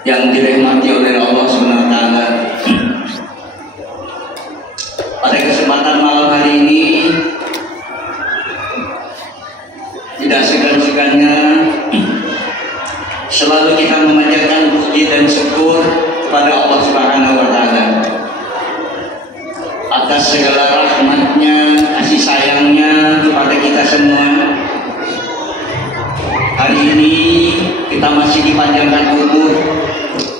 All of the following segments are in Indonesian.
yang dirahmati oleh Allah Subhanahu wa taala. Pada kesempatan malam hari ini tidak segan-segannya selalu kita memanjatkan puji dan syukur kepada Allah Subhanahu wa taala atas segala rahmatnya, kasih sayangnya kepada kita semua. Hari ini kita masih dipanjangkan umur,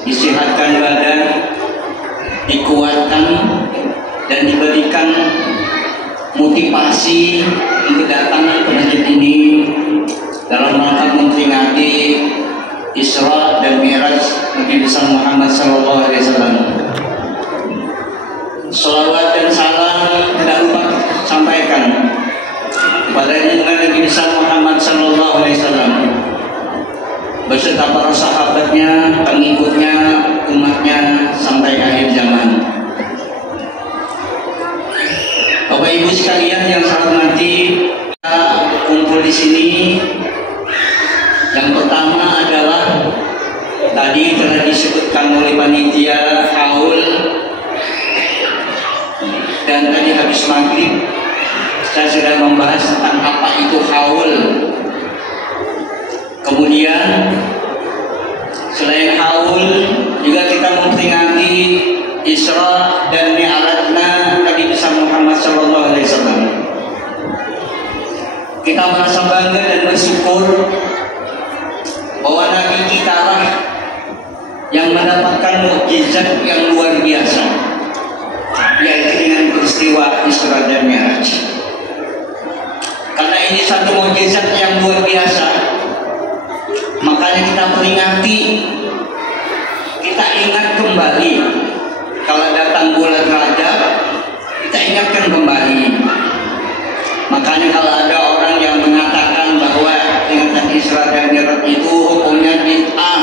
disehatkan badan, dikuatkan dan diberikan motivasi untuk datang ke masjid ini dalam rangka memperingati Isra dan Mi'raj Nabi besar Muhammad sallallahu alaihi wasallam. Salawat dan salam tidak lupa sampaikan kepada Nabi besar Muhammad sallallahu alaihi wasallam beserta para sahabatnya, pengikutnya, umatnya sampai akhir zaman. Bapak Ibu sekalian yang saya hormati, kita kumpul di sini. Yang pertama adalah tadi telah disebutkan oleh panitia haul, dan tadi habis maghrib saya sudah membahas tentang apa itu haul. Kemudian selain haul juga kita memperingati Isra dan Mi'rajnya Nabi besar Muhammad sallallahu alaihi wasallam. Kita merasa bangga dan bersyukur bahwa Nabi kita lah yang mendapatkan mukjizat yang luar biasa, yaitu dengan peristiwa Isra dan Mi'raj. Karena ini satu mukjizat yang luar biasa, makanya kita peringati, kita ingat kembali. Kalau datang bulan Rajab, kita ingatkan kembali. Makanya kalau ada orang yang mengatakan bahwa ingatan Isra dan Mi'raj itu hukumnya bid'ah,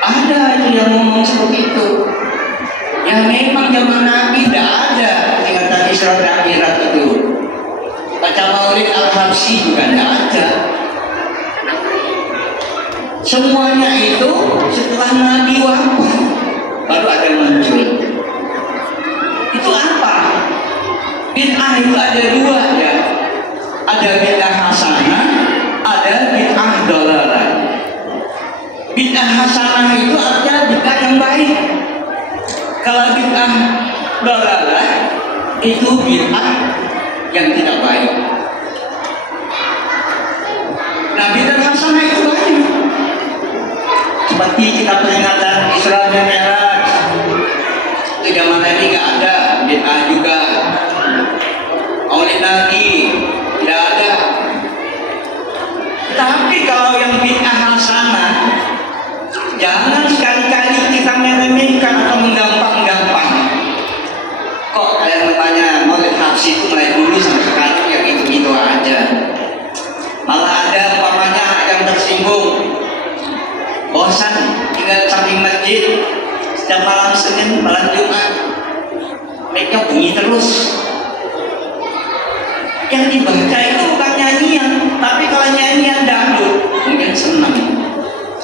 ada itu yang ngomong seperti itu. Ya memang zaman Nabi tidak ada ingatan Isra dan Mi'raj itu. Baca Maulid Al-Habsyi juga tidak ada. Semuanya itu setelah Nabi wafat baru ada muncul. Itu apa? Bid'ah itu ada dua ya. Ada bid'ah hasanah, ada bid'ah dalalah. Bid'ah hasanah itu artinya bid'ah yang baik. Kalau bid'ah dalalah itu bid'ah yang tidak baik. Nah, bid'ah hasanah itu baik. Seperti kita peringatan Isra dan Mi'raj, di zaman Nabi nggak ada bid'ah juga. Maulid Nabi tidak ada. Tapi kalau yang bid'ah hasanah, jangan sekali-kali kita meremehkan atau menggampang-gampang. Kok kalian bertanya Maulid Habsyi itu mulai dulu sampai sekarang yang itu aja. Malah ada umpamanya yang tersinggung, bosan tinggal samping masjid setiap malam Senin, malam Jumat, mic-nya bunyi terus. Yang dibaca itu bukan nyanyian, tapi kalau nyanyian dangdut mungkin senang.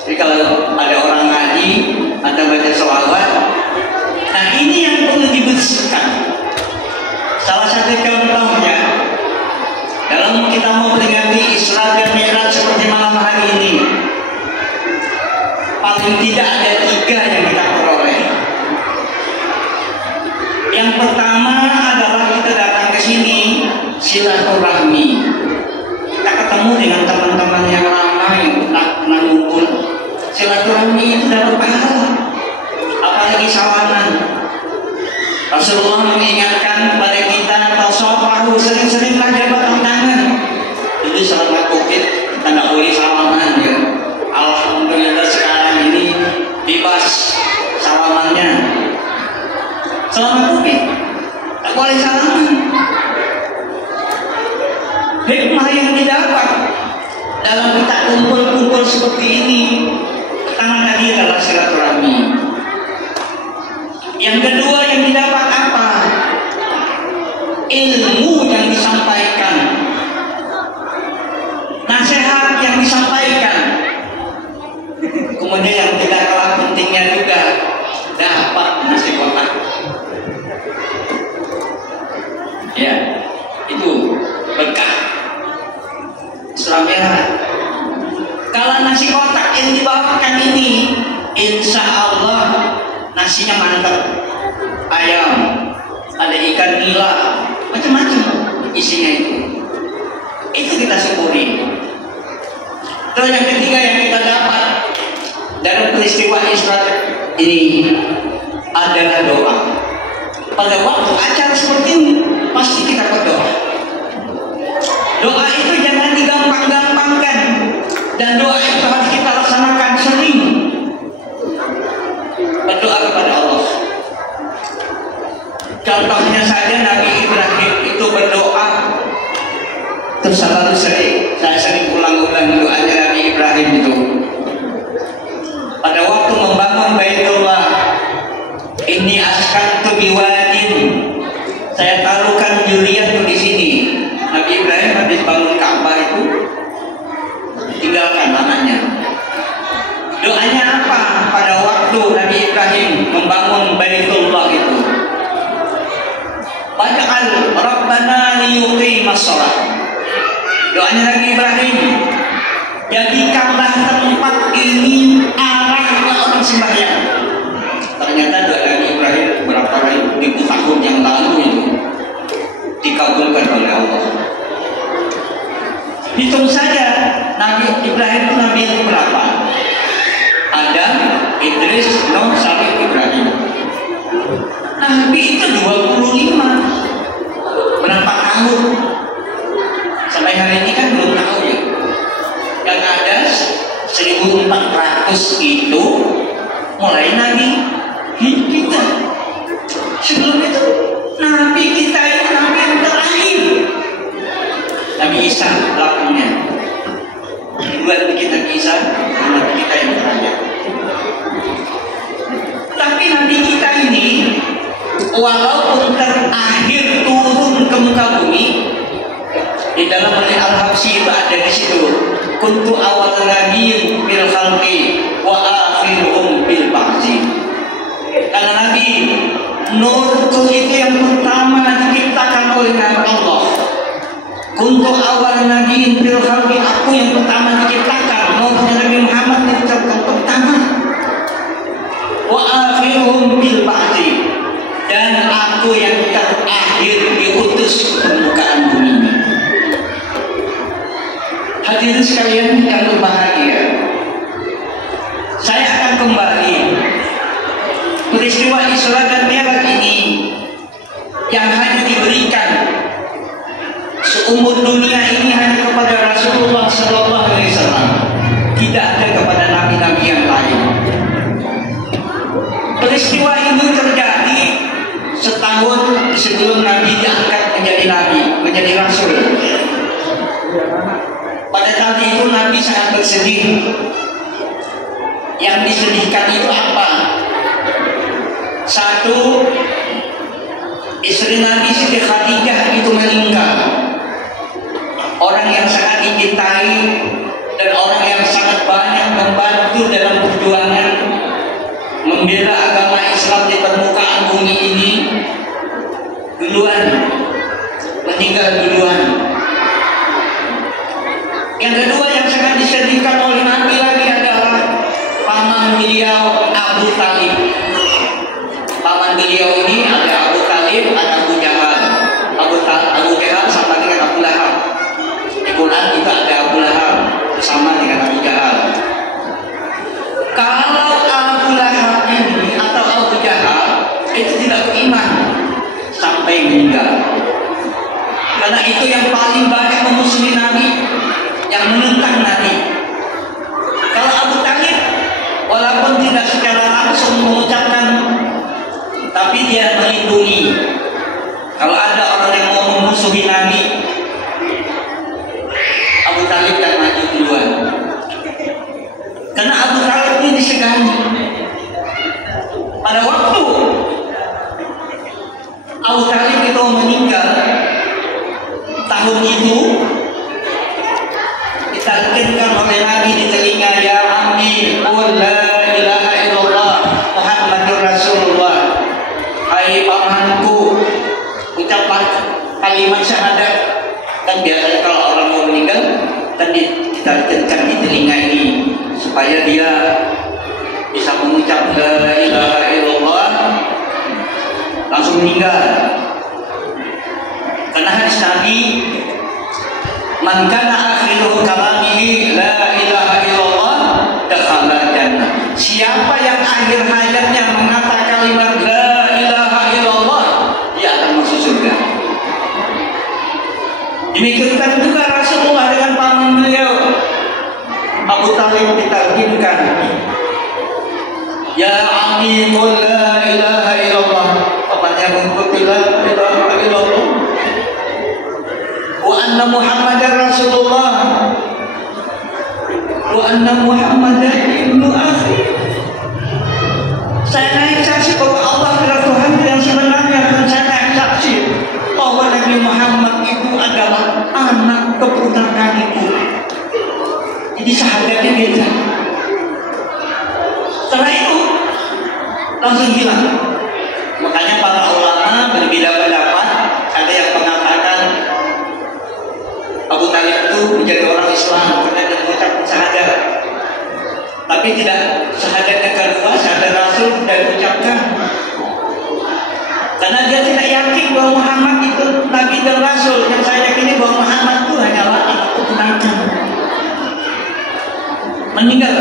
Jadi kalau ada orang ngaji atau baca sholawat, nah ini yang perlu dibersihkan. Salah satu contohnya dalam kita mau peringati Isra dan Mi'raj seperti malam hari ini, paling tidak ada 3 yang kita peroleh. Yang pertama adalah kita datang ke sini silaturahmi. Kita ketemu dengan teman-teman yang lama yang pernah ngumpul. Silaturahmi itu dapat pahala, apalagi salaman. Rasulullah mengingatkan kepada kita, tasafahu, sering-seringlah jabat tangan. Itu selama Covid kita tidak boleh salaman ya. Alhamdulillah sekarang ini bebas salamannya. Selama Covid tak boleh salaman. Hikmah yang didapat dalam kita kumpul-kumpul seperti ini, pertama tadi adalah silaturahmi. Yang kedua yang didapat apa? Ilmu yang disampaikan, nasihat yang disampaikan. Kemudian yang Selamanya. Kalau nasi kotak yang dibawakan ini, insya Allah nasinya mantap. Ayam, ada ikan nila, macam-macam isinya itu. Itu kita syukuri. Terus yang ketiga yang kita dapat dari peristiwa Isra ini adalah doa. Pada waktu acara seperti ini pasti kita berdoa. Doa itu jangan digampang-gampangkan, dan doa itu harus kita laksanakan sering. Berdoa kepada Allah. Contohnya saja Nabi Ibrahim itu berdoa, terus saya sering ulang-ulang doanya Nabi Ibrahim itu. Pada waktu membangun Baitullah, ini askantu biwadin, saya taruhkan Julian di sini. Nabi Ibrahim habis bangun Ka'bah itu tinggalkan anaknya. Doanya apa pada waktu Nabi Ibrahim membangun Baitullah itu? Waj'al Rabbana liyuqimas shalah. Doanya Nabi Ibrahim, jadikanlah tempat ini arahnya orang sembahyang. Ternyata doa Nabi Ibrahim berapa ribu tahun yang lalu itu dikabulkan oleh Allah. Hitung saja Nabi Ibrahim itu Nabi yang berapa? Adam, Idris, Nuh, sampai Ibrahim. Nabi itu 25. Berapa tahun? Sampai hari ini kan belum tahu ya. Yang ada 1400 itu mulai Nabi kita. Sebelum itu Nabi kita itu Nabi yang terakhir. Nabi Isa belakangnya. Dua kita Isa, Nabi kita yang terakhir. Tapi Nabi kita ini walaupun terakhir turun ke muka bumi, di dalam Al-Habsyi itu ada di situ. Kuntu awal nabiyyin bil khalqi wa akhiruhum bil ba'thi. Karena Nabi Nur itu yang pertama diciptakan oleh Allah. Kuntu awal nabiyyin bil khalqi, aku yang pertama diciptakan. Nurnya Nabi Muhammad diciptakan pertama. Wa akhiruhum bil ba'thi, dan aku yang terakhir diutus ke permukaan bumi ini. Hadirin sekalian yang berbahagia, saya akan kembali peristiwa Isra dan Mi'raj ini yang hanya diberikan seumur dunia ini hanya kepada Rasulullah Sallallahu Alaihi Wasallam, tidak ada kepada nabi-nabi yang lain. Peristiwa ini terjadi setahun sebelum Nabi diangkat menjadi nabi, menjadi rasul. Pada tahun itu Nabi sangat bersedih. Yang disedihkan itu apa? Satu, istri Nabi Siti Khadijah itu meninggal. Orang yang sangat dicintai dan orang yang sangat banyak membantu dalam perjuangan membela agama Islam di permukaan bumi ini duluan meninggal duluan. Yang kedua yang sangat disedihkan oleh Nabi lagi adalah paman beliau Abu Talib. Paman beliau ini ada Abu Talib, ada Abu Jahal. Abu Jahal sama dengan Abu Lahab. Di Quran itu ada Abu Lahab bersama dengan Abu Jahal. Kalau Abu Lahab ini atau Abu Jahal itu tidak beriman sampai meninggal. Karena itu yang paling banyak memusuhi Nabi, yang menentang Nabi. Kalau Abu Talib walaupun tidak secara langsung mengucapkan, tapi dia melindungi. Kalau ada orang yang mau memusuhi Nabi, Abu Talib yang maju duluan. Karena Abu Talib ini disegani. Pada waktu Abu Talib itu meninggal tahun itu, ditalkinkan oleh Nabi di telinga, ya ammi qul la ilaha illallah Muhammadur Rasulullah. Hai pamanku, ucapkan kalimat syahadat. Dan biasanya kalau orang mau meninggal kan kita kencang di telinga ini supaya dia bisa mengucap la ilaha illallah langsung meninggal. Karena hadis Nabi, man kana akhiru kalamihi la ilaha illallah dakhala jannah. Siapa yang akhir hayatnya mengatakan kalimat la ilaha illallah, dia akan masuk surga. Demikian juga Rasulullah dengan paman beliau Abu Talib ditarjimkan, ya ami qul la ilaha illallah, pamannya mengikuti la ilaha illallah, wa anna Muhammadar Rasulullah, wa anna Muhammadan ibnu akhi. Saya naik saksi bahwa Allah adalah Tuhan yang sebenarnya, dan saya naik saksi bahwa Nabi Muhammad itu adalah anak keponakanku. Jadi sahabatnya beda. Setelah itu langsung hilang. Makanya para ulama berbeda pendapat. Ada yang mengatakan Abu Talib itu menjadi orang Islam karena dia mengucapkan syahadat. Tapi tidak syahadat yang kedua, syahadat Rasul tidak diucapkan. Karena dia tidak yakin bahwa Muhammad itu Nabi dan Rasul. Dan saya yakini bahwa Muhammad itu hanyalah anak keponakan. Meninggal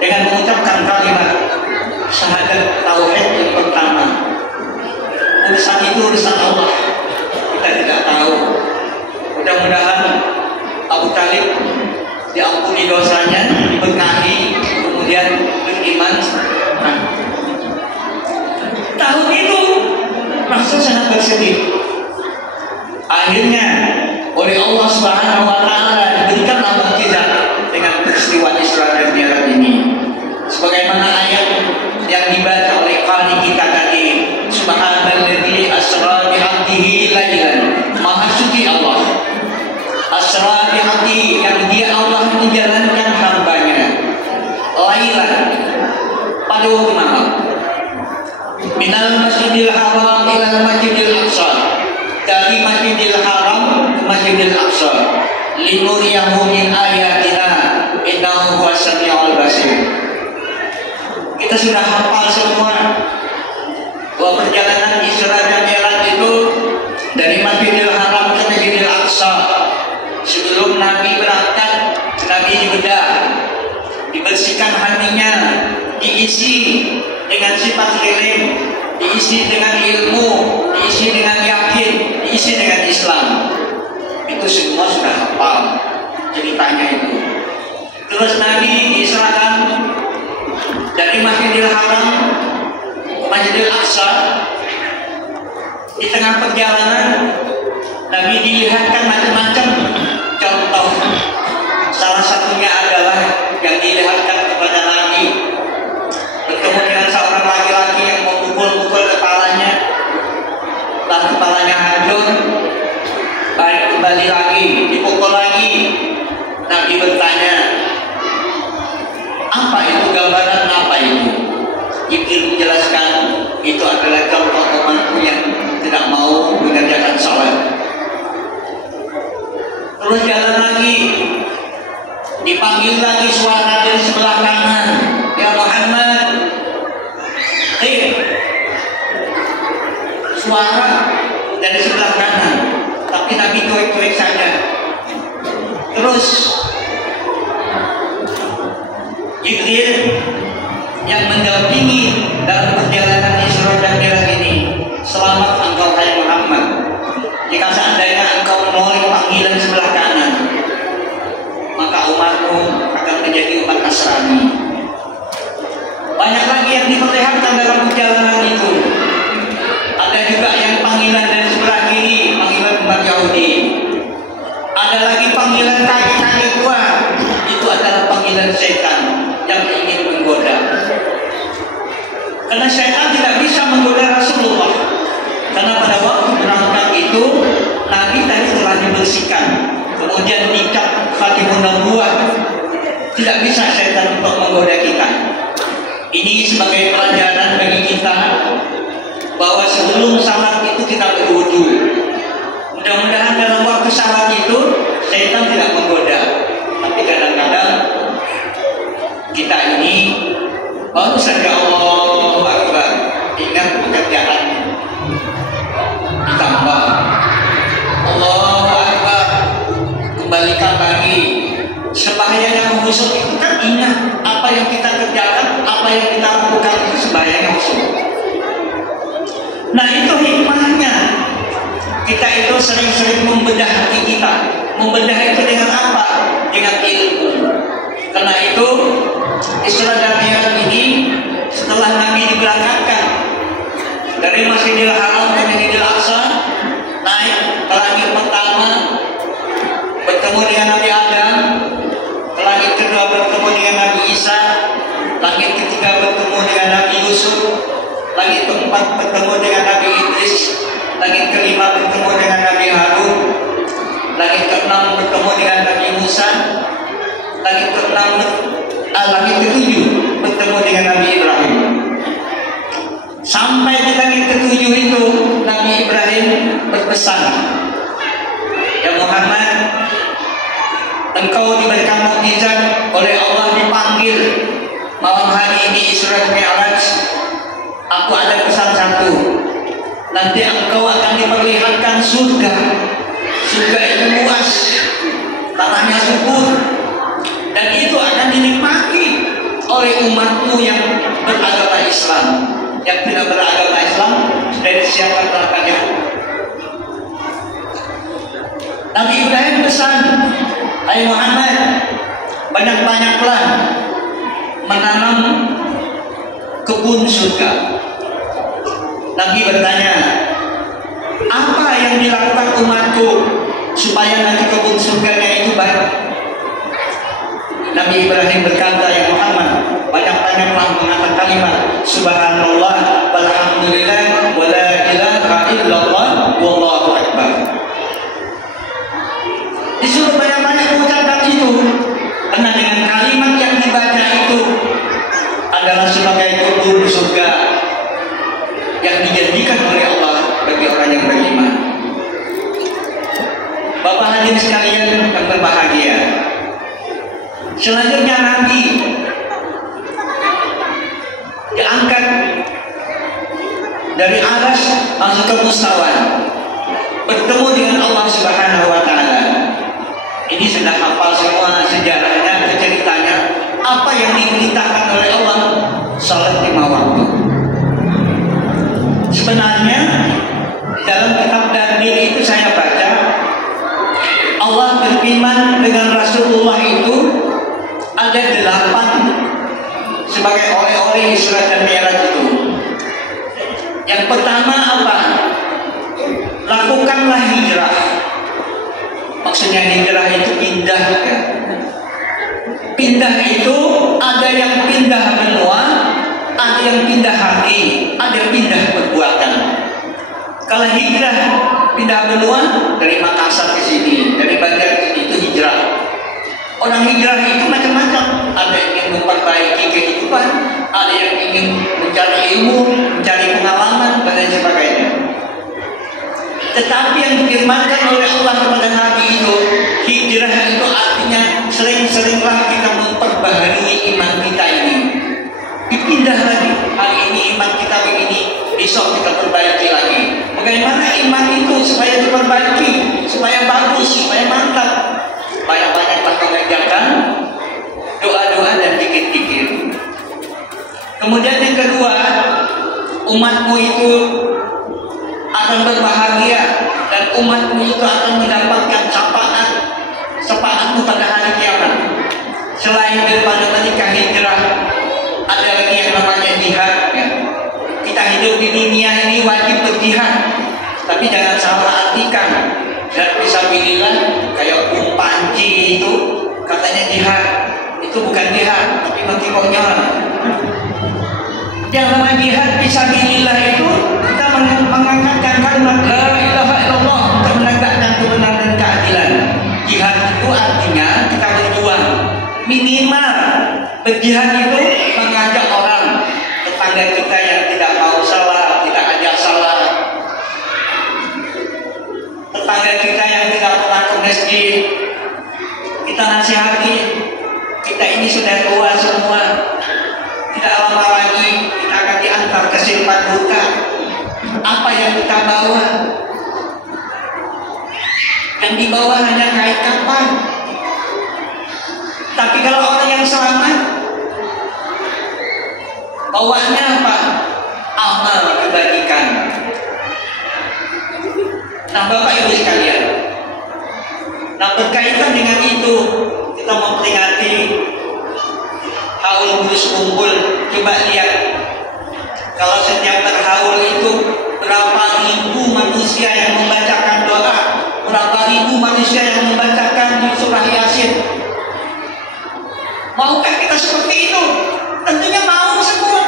dengan mengucapkan kalimat syahadat tauhid yang pertama. Urusan itu urusan Allah, kita tidak tahu. Mudah-mudahan Abu Talib diampuni dosanya, diberkahi, kemudian beriman. Nah, tahun itu Rasul sangat bersedih. Akhirnya oleh Allah Subhanahu wa taala diberikanlah mukjizat dengan peristiwa Isra dan Mi'raj ini. Sebagaimana ayat yang dibaca oleh qari kita tadi, subhanalladzi asra bi 'abdihi lailan. Maha suci Allah. Asra bi 'abdihi, yang dia Allah menjalankan hambanya. Lailan, pada waktu malam. Minal masjidil haram ilal masjidil aqsa, dari masjidil haram ke masjidil aqsa, linuriyahu min ayatina innahu huwas samiul basir. Kita sudah hafal semua bahwa perjalanan Isra dan Mi'raj itu dari Masjidil Haram ke Masjidil Aqsa. Sebelum Nabi berangkat, Nabi dibedah, dibersihkan hatinya, diisi dengan sifat lilin, diisi dengan ilmu, diisi dengan yakin, diisi dengan Islam. Itu semua sudah hafal ceritanya itu. Terus Nabi diisrakan dari Masjidil Haram ke Masjidil Aqsa. Di tengah perjalanan Nabi dilihatkan macam-macam contoh. Salah satunya adalah yang dilihatkan kepada Nabi, bertemu dengan seorang laki-laki yang memukul-mukul kepalanya, lalu kepalanya hancur, baik kembali lagi, dipukul lagi. Nabi bertanya, apa itu, gambaran apa itu? Jibril menjelaskan, itu adalah contoh umatku yang tidak mau mengerjakan salat. Terus jalan lagi, dipanggil lagi suara dari sebelah kanan, ya Muhammad. Suara dari sebelah kanan, tapi Nabi cuek-cuek saja. Terus Jibril yang mendampingi dalam perjalanan Isra dan Mi'raj ini, selamat engkau hai Muhammad. Jika seandainya engkau menolak panggilan sebelah kanan, maka umatmu akan menjadi umat Nasrani. Banyak lagi yang diperlihatkan dalam perjalanan itu. Ada juga yang panggilan dari sebelah kiri, panggilan umat Yahudi. Ada lagi panggilan kaki-kaki dua, itu adalah panggilan setan yang ingin menggoda. Karena setan tidak bisa menggoda Rasulullah. Karena pada waktu berangkat itu Nabi tadi telah dibersihkan, kemudian dicap khatimun nubuwah. Tidak bisa setan untuk menggoda kita. Ini sebagai pelajaran bagi kita bahwa sebelum salat itu kita berwudu. Mudah-mudahan dalam waktu salat itu setan tidak menggoda. berbagi. Sembahyang khusyuk itu kan ingat apa yang kita kerjakan, apa yang kita lakukan itu sembahyang khusyuk. Nah itu hikmahnya. Kita itu sering-sering membedah hati kita. Membedah itu dengan apa? Dengan ilmu. Karena itu Isra dan Mi'raj ini setelah Nabi diberangkatkan dari Masjidil Haram ke Masjidil Aqsa, naik ke langit pertama bertemu dengan Nabi Adam, ke langit kedua bertemu dengan Nabi Isa, langit ketiga bertemu dengan Nabi Yusuf, langit keempat bertemu dengan Nabi Idris, langit kelima bertemu dengan Nabi Harun, langit keenam bertemu dengan Nabi Musa, langit ketujuh bertemu dengan Nabi Ibrahim. Sampai di langit ketujuh itu Nabi Ibrahim berpesan, ya Muhammad, engkau diberikan mukjizat oleh Allah, dipanggil malam hari ini Isra Mi'raj. Aku ada pesan satu, nanti engkau akan diperlihatkan surga. Surga itu luas, tanahnya subur, dan itu akan dinikmati oleh umatmu yang beragama Islam. Yang tidak beragama Islam sudah disiapkan nerakanya. Nabi Ibrahim pesan, hai Muhammad, banyak-banyaklah menanam kebun surga. Nabi bertanya, apa yang dilakukan umatku supaya nanti kebun surganya itu baik? Nabi Ibrahim berkata, ya Muhammad, banyak-banyaklah mengatakan kalimat Subhanallah walhamdulillah wa la ilaha illallah wallahu akbar. Disuruh banyak-banyak mengucapkan itu, karena dengan kalimat yang dibaca itu adalah sebagai kebun surga yang dijanjikan oleh Allah bagi orang yang beriman. Bapak hadirin sekalian yang berbahagia, selanjutnya Nabi diangkat dari aras masuk ke mustawan, bertemu dengan Allah Subhanahu wa Ta'ala. Ini sudah hafal semua sejarahnya, ceritanya, apa yang diberitakan oleh Allah, salat 5 waktu. Sebenarnya dalam kitab Daniel itu saya baca, Allah berfirman dengan Rasulullah itu ada 8 sebagai oleh-oleh Isra dan Mi'raj itu. Yang pertama apa? Lakukanlah hijrah. Maksudnya hijrah itu pindah ya. Pindah itu ada yang pindah benua, ada yang pindah hati, ada yang pindah perbuatan. Kalau hijrah pindah benua, dari Makassar ke sini, dari Banjar ke sini, itu hijrah. Orang hijrah itu macam-macam. Ada yang ingin memperbaiki kehidupan, ada yang ingin mencari ilmu, mencari pengalaman, dan lain sebagainya. Tetapi yang difirmankan oleh Allah kepada Nabi itu, hijrah itu artinya sering-seringlah kita memperbaharui iman kita ini. Dipindah lagi, hari ini iman kita begini, besok kita perbaiki lagi. Bagaimana iman itu supaya diperbaiki, supaya bagus, supaya mantap? Banyak-banyaklah mengerjakan doa-doa dan zikir-zikir. Kemudian yang kedua, umatmu itu akan berbahagia dan umatmu itu akan mendapatkan syafaatmu pada hari kiamat. Selain daripada menikah hijrah, ada lagi yang namanya jihad ya. Kita hidup di dunia ini wajib berjihad, tapi jangan salah artikan. Dan fisabilillah kayak panci itu katanya jihad, itu bukan jihad, tapi mati konyol. Yang namanya jihad fisabilillah itu kita mengangkatkan kalimat la ilaha illallah untuk menegakkan kebenaran dan keadilan. Jihad itu artinya kita berjuang. Minimal berjihad itu mengajak orang, tetangga kita yang tidak mau salah, tidak ajak salah, tetangga kita yang tidak pernah ke masjid, kita nasihati. Kita ini sudah tua semua, tidak lama lagi kita akan diantar ke simpang duka. Apa yang kita bawa? Yang dibawa hanya kain kapan. Bawaannya apa? Amal kebajikan. Nah Bapak Ibu sekalian, nah berkaitan dengan itu kita memperingati haul kudus kumpul. Coba lihat, kalau setiap berhaul itu berapa ribu manusia yang membacakan doa, berapa ribu manusia yang membacakan surah Yasin. Maukah kita seperti itu? Tentunya mau semua.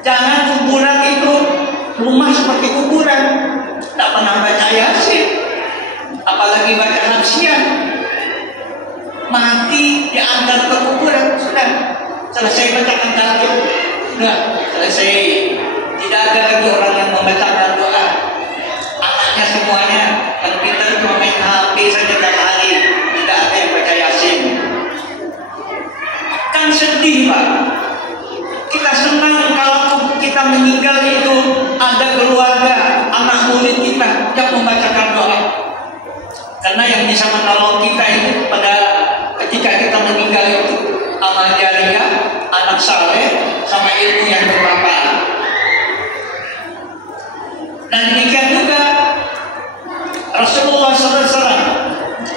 Jangan kuburan itu rumah seperti kuburan, tak pernah baca Yasin, apalagi baca Hamsiah. Mati diantar ke kuburan, sudah selesai bacakan takbir, sudah selesai. Tidak ada lagi orang yang membacakan doa. Anaknya semuanya yang pintar cuma main HP saja tiap hari, tidak ada yang baca Yasin. Kan sedih Pak. Kita senang kalau kita meninggal itu ada keluarga, anak murid kita yang membacakan doa. Karena yang bisa menolong kita itu pada ketika kita meninggal itu amal jariah, anak saleh, sama ilmu yang bermanfaat. Dan demikian juga Rasulullah SAW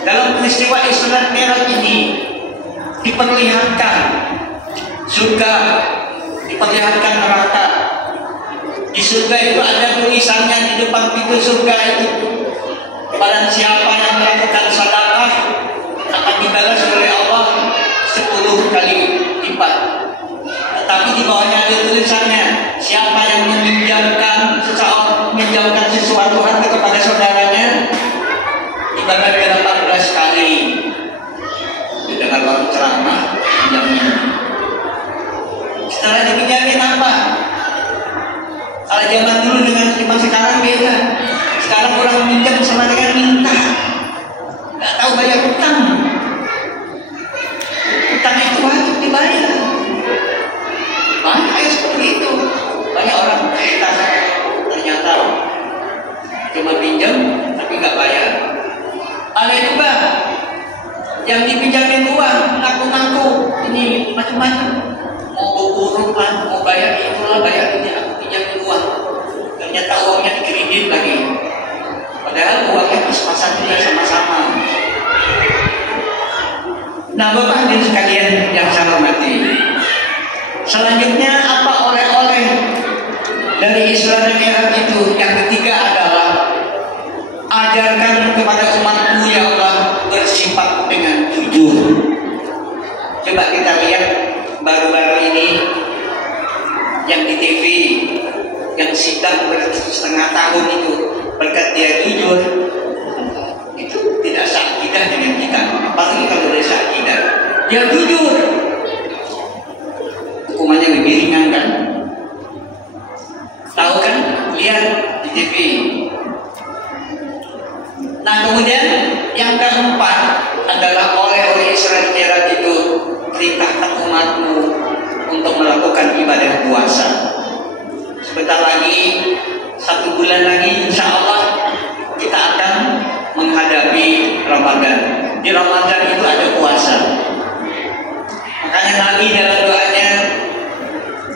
dalam peristiwa Isra Mi'raj ini diperlihatkan surga, diperlihatkan neraka. Di surga itu ada tulisannya di depan pintu surga itu, barang siapa yang melakukan sedekah akan dibalas oleh Allah 10 kali lipat. Tetapi di bawahnya ada tulisannya, siapa yang meminjamkan sesuatu harta kepada saudaranya dibalas 18 kali. Dengar orang ceramah pinjamnya. Setelah dipinjamin apa? Kalau zaman dulu dengan zaman sekarang beda. Sekarang orang minjam sama dengan minta, nggak tahu bayar utang. Utang itu wajib dibayar. Banyak yang seperti itu. Banyak orang cerita ternyata cuma pinjam tapi nggak bayar. Ada juga yang dipinjamin uang, ngaku-ngaku ini macam-macam, mau buruk lah, mau bayar itulah, bayar ini, aku pinjamin uang. Ternyata uangnya dikredit lagi, padahal uangnya pas-pasan juga sama-sama. Nah Bapak hadirin sekalian yang saya hormati, selanjutnya apa oleh-oleh dari Isra dan Mi'raj itu? Yang ketiga adalah ajarkan kepada umatmu ya Allah bersifat dengan jujur. Coba kita lihat baru-baru ini yang di TV yang sidang bersetengah tahun itu, berkat dia jujur itu tidak seakidah dengan kita, apalagi kalau dari seakidah dia jujur, hukumannya lebih ringan kan? Tahu kan? Lihat di TV. Nah kemudian yang keempat adalah oleh Isra Mi'raj itu perintahkan umatmu untuk melakukan ibadah puasa. Sebentar lagi, 1 bulan lagi insya Allah kita akan menghadapi Ramadan. Di Ramadan itu ada puasa. Makanya Nabi dalam doanya,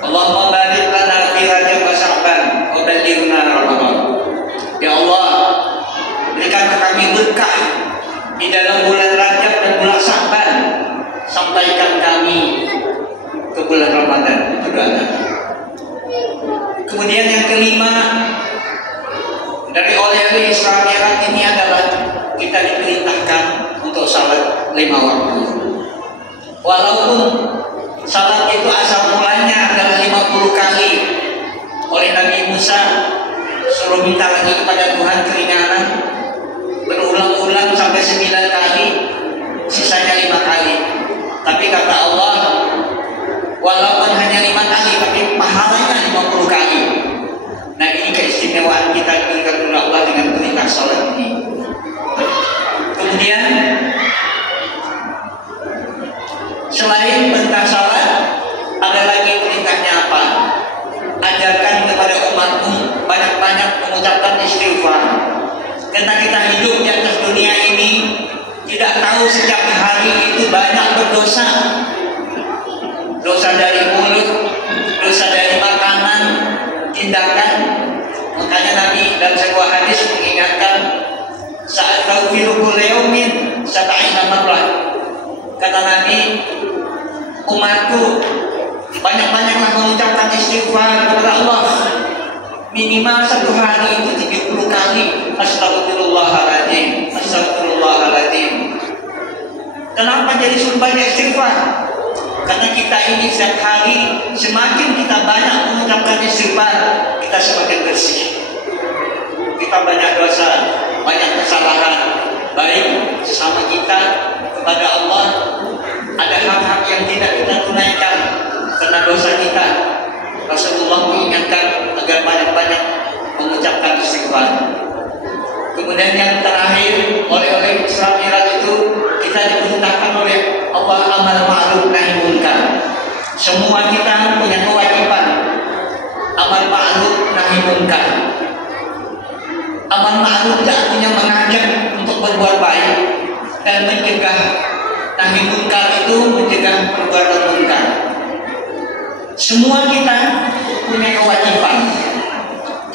Allahumma barik lana fi Rajab wa Sya'ban wa ballighna Ramadan. Ya Allah, berikan kami berkah di dalam bulan Rajab dan bulan Sya'ban, sampaikan kami ke bulan Ramadan. Itu doa. Kemudian yang kelima dari oleh Isra Mi'raj ini adalah kita diperintahkan untuk salat 5 waktu. Walaupun salat itu asal mulanya adalah 50 kali, oleh Nabi Musa suruh minta lagi kepada Tuhan keringanan, berulang-ulang sampai 9 kali, sisanya 5 kali. Tapi kata Allah, walaupun hanya 5 kali, tapi pahalanya 50 kali. Nah ini keistimewaan kita diberikan oleh Allah dengan perintah salat ini. Kemudian selain perintah salat, ada lagi perintahnya apa? Ajarkan kepada umatmu banyak-banyak mengucapkan istighfar. Karena kita hidup di atas dunia ini tidak tahu setiap hari itu banyak berdosa. Dosa dari mulut, dosa tindakan. Makanya Nabi dalam sebuah hadis mengingatkan, saat taghfiru kullu yaumin sab'ina marrah. Kata Nabi, umatku banyak-banyaklah mengucapkan istighfar kepada Allah. Minimal satu hari itu 30 kali astagfirullahaladzim, astagfirullahaladzim. Kenapa jadi suruh banyak istighfar? Karena kita ini setiap hari semakin kita banyak mengucapkan istighfar, kita semakin bersih. Kita banyak dosa, banyak kesalahan, baik sesama kita kepada Allah. Ada hak-hak yang tidak kita tunaikan karena dosa kita. Rasulullah mengingatkan agar banyak-banyak mengucapkan istighfar. Kemudian yang terakhir, oleh Isra Mi'raj itu kita diperintahkan oleh Allah amal ma'ruf nahi munkar. Semua kita punya kewajiban amal ma'ruf nahi munkar. Amal ma'ruf artinya mengajak untuk berbuat baik dan mencegah. Nahi munkar itu mencegah perbuatan munkar. Semua kita punya kewajiban.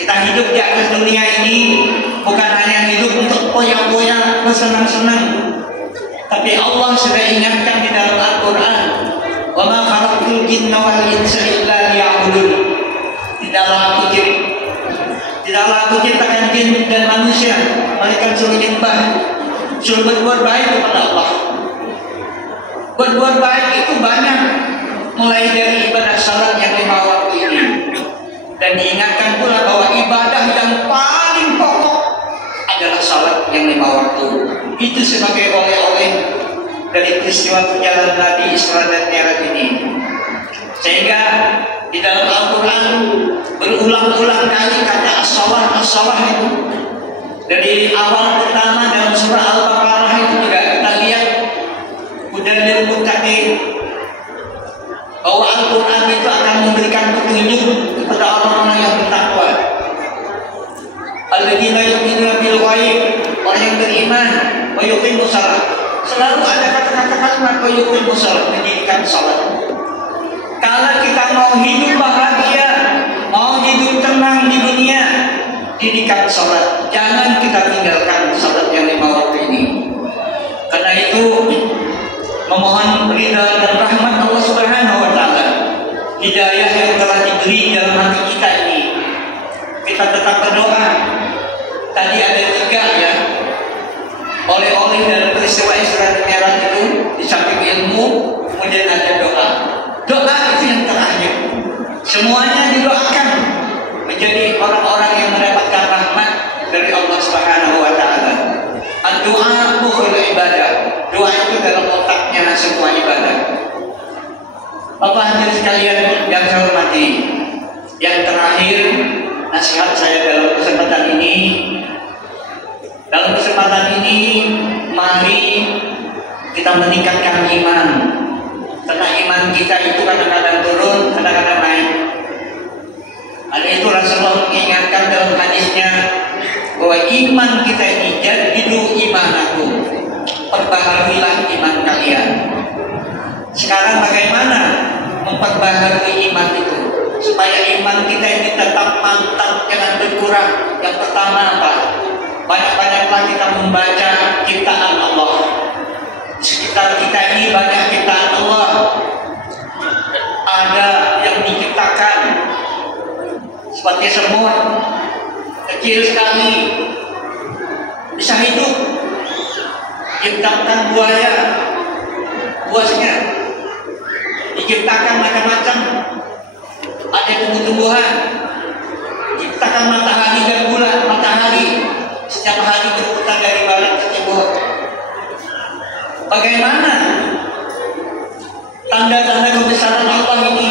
Kita hidup di atas dunia ini bukan hanya hidup untuk poya-poya bersenang-senang, tapi Allah sudah ingatkan di dalam Al-Quran, wa ma khalaqtul jinna wal insa illa liya'budun. Tidaklah aku ciptakan jin dan manusia melainkan suruh nyembah, suruh berbuat baik kepada Allah. Berbuat baik itu banyak, mulai dari ibadah salat yang 5 waktu ini. Dan diingatkan pula bahwa ibadah yang paling pokok adalah salat yang 5 waktu. Itu sebagai oleh-oleh dari peristiwa perjalanan Nabi Isra dan Mi'raj ini. Sehingga di dalam Al-Quran berulang-ulang kali kata as-salah itu. Dari awal pertama dalam surah Al-Baqarah itu juga kita lihat hudan lil muttaqin, bahwa Al-Quran itu akan memberikan petunjuk kepada orang-orang yang bertakwa. Alladzina yu'minuna bil ghaib, orang yang beriman, wa yuqimus shalah. Selalu ada kata-kata kalimat wa yuqimus shalah, mendirikan salat. Kalau kita mau hidup bahagia, mau hidup tenang di dunia, dirikan salat. Jangan kita tinggalkan salat yang 5 waktu ini. Karena itu memohon ridha dan rahmat Allah Subhanahu wa taala. Hidayah yang telah diberi dalam hati kita ini, kita tetap berdoa. Tadi ada 3 ya, oleh-oleh dari peristiwa Isra dan Mi'raj itu, di samping ilmu, kemudian ada doa. Doa itu yang terakhir. Semuanya didoakan menjadi orang-orang yang mendapatkan rahmat dari Allah Subhanahu wa taala. Doa mukhul ibadah. Doa itu dalam otaknya semua ibadah. Bapak hadirin sekalian yang saya hormati, yang terakhir nasihat saya dalam kesempatan ini. Dalam kesempatan ini mari kita meningkatkan iman. Karena iman kita itu kadang-kadang turun, kadang-kadang naik. Ada itu Rasulullah mengingatkan dalam hadisnya bahwa iman kita ini jadidu imanaku, perbaharuilah iman kalian. Sekarang bagaimana memperbaharui iman itu supaya iman kita ini tetap mantap, jangan berkurang? Yang pertama apa? Banyak-banyaklah kita membaca ciptaan Allah. Di sekitar kita ini banyak ciptaan Allah. Ada yang diciptakan seperti semut, kecil sekali, bisa hidup. Diciptakan buaya, buasnya. Diciptakan macam-macam. Ada tumbuh-tumbuhan. Diciptakan matahari dan bulan. Matahari setiap hari berputar dari barat ke timur. Bagaimana tanda-tanda kebesaran Allah ini?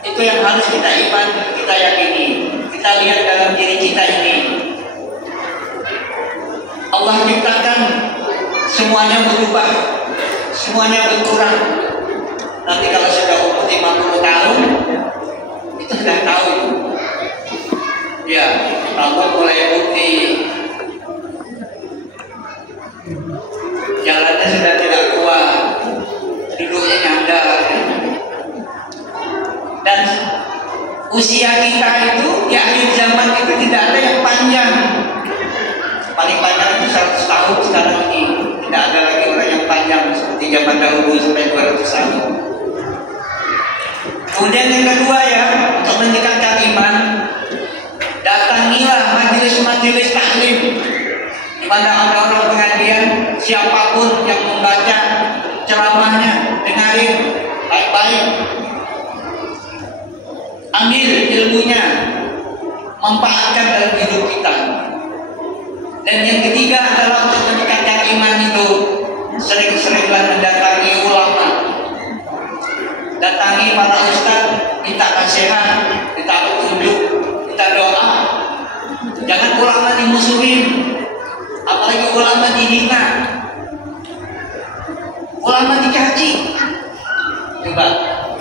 Itu yang harus kita iman, kita yakini. Kita lihat dalam diri kita ini. Allah ciptakan semuanya berubah, semuanya berkurang. Nanti kalau sudah umur 50 tahun, itu sudah tahu. Ya, rambut mulai putih, jalannya sudah tidak kuat, duduknya nyandar, dan Usia kita itu di akhir zaman itu tidak ada yang panjang. Paling panjang itu 100 tahun sekarang ini. Tidak ada lagi orang yang panjang seperti zaman dahulu sampai 200 tahun. Kemudian yang kedua ya, untuk meningkatkan iman, datangilah majelis-majelis taklim di mana ada orang pengajian, siapapun yang membaca ceramahnya, dengarin baik-baik, ambil ilmunya, manfaatkan dalam hidup kita. Dan yang ketiga adalah untuk meningkatkan iman itu, sering-seringlah mendatangi ulama, datangi para ustaz, minta nasihat, minta petunjuk, minta doa. Jangan ulama dimusuhin, apalagi ulama dihina, ulama dicaci. Coba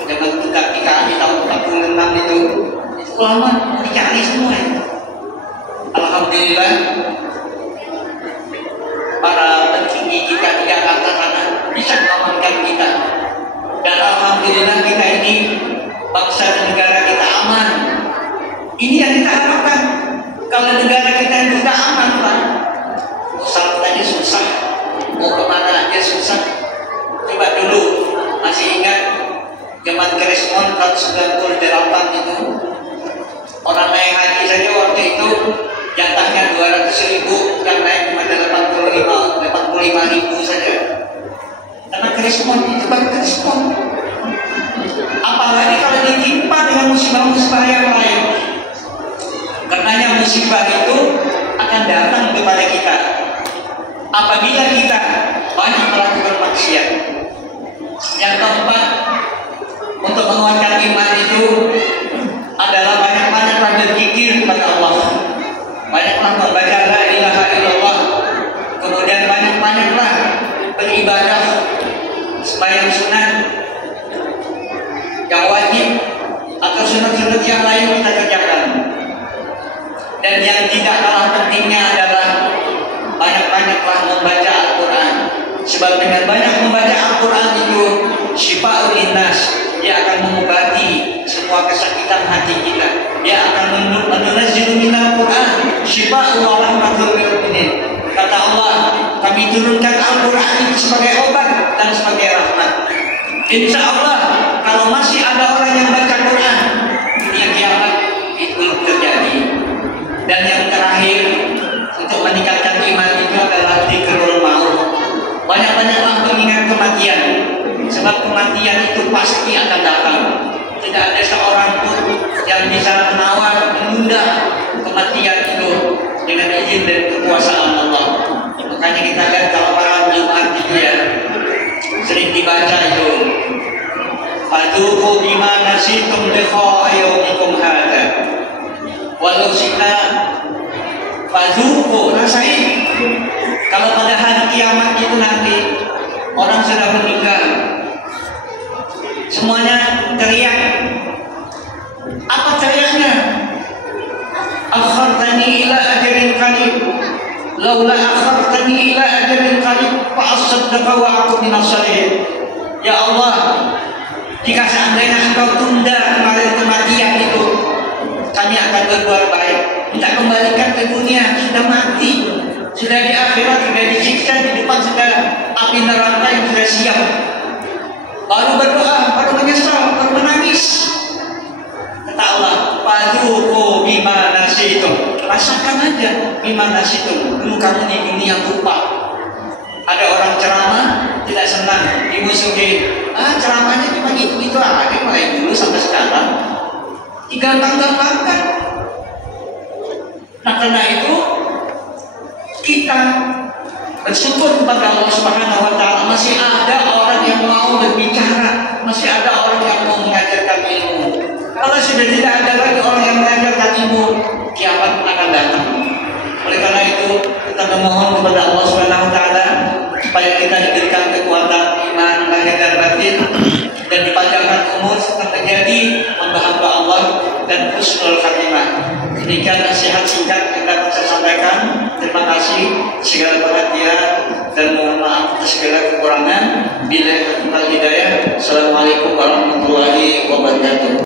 zaman kita PKI tahun 46 itu ulama dicari semua ya. Alhamdulillah para petinggi kita di Jakarta sana bisa mengamankan kita. Dan alhamdulillah kita ini bangsa dan negara kita aman. Ini yang kita harapkan. Kalau negara kita itu tidak aman, Pak, mau salat aja susah, mau kemana aja susah. Coba dulu masih ingat zaman Krismon tahun 98 itu, orang naik haji saja waktu itu jatahnya 200.000, yang naik cuma 85.000 saja. Karena Krismon itu baru Krismon. Apalagi kalau ditimpa dengan musibah-musibah yang lain. Karenanya musibah itu akan datang kepada kita apabila kita banyak melakukan maksiat. Yang keempat, untuk menguatkan iman itu adalah banyak-banyak berzikir kepada Allah, banyaklah membaca la ilaha illallah, kemudian banyak-banyaklah beribadah, sembahyang sunat yang wajib atau sunat-sunat yang lain kita kerjakan. Dan yang tidak kalah pentingnya adalah banyak-banyaklah membaca Al-Quran. Sebab dengan banyak membaca Al-Quran itu syifa'ul linnas, dia akan mengobati semua kesakitan hati kita. Dia akan menunazzilu minal Quran syifa'ul wa rahmatul lil mu'minin. Kata Allah, kami turunkan Al-Quran itu sebagai obat dan sebagai rahmat. Insya Allah kalau masih ada orang yang baca Quran, dunia kiamat itu belum terjadi. Dan yang terakhir, untuk meningkatkan iman itu adalah dzikrul maut. Banyak-banyaklah mengingat kematian, sebab kematian itu pasti akan datang. Tidak ada seorang pun yang bisa menawar, menunda kematian itu dengan izin dan kekuasaan Allah. Makanya kita lihat kalau para Jumat itu ya, sering dibaca itu, fadzuqu bima nasitum liqa'a yaumikum hadza. Walau kita fadzuqu, rasain. Kalau pada hari kiamat itu nanti orang sudah meninggal, semuanya teriak. Apa teriaknya? Akhartani ila ajalin qarib, laula akhartani ila ajalin qarib fa asaddaqa wa aqum minas shalihin. Ya Allah, jika seandainya Engkau tunda kematian itu, kami akan berbuat baik. Minta kembalikan ke dunia, sudah mati, sudah di akhirat, sudah disiksa, di depan sudah api neraka yang sudah siap. Baru berdoa, baru menyesal, baru menangis. Kata Allah, fadzuqu bima nasitum, rasakan aja bima nasitum. Dulu kamu di dunia lupa. Ada orang ceramah tidak senang, dimusuhi. Ceramahnya cuma gitu-gitu aja, mulai dulu sampai sekarang. Digampang-gampangkan. Nah karena itu kita bersyukur kepada Allah Subhanahu wa Ta'ala, masih ada orang yang mau berbicara, masih ada orang yang mau mengajarkan ilmu. Kalau sudah tidak ada lagi orang yang mengajarkan ilmu, kiamat akan datang. Oleh karena itu kita memohon kepada Allah Subhanahu wa Ta'ala supaya kita diberikan kekuatan iman lahir dan batin, dan dipanjangkan umur serta menjadi hamba-hamba Allah dan husnul khatimah. Demikian nasihat singkat yang dapat saya sampaikan. Terima kasih segala perhatian dan mohon maaf atas segala kekurangan. Billahi taufiq wal hidayah. Assalamualaikum warahmatullahi wabarakatuh.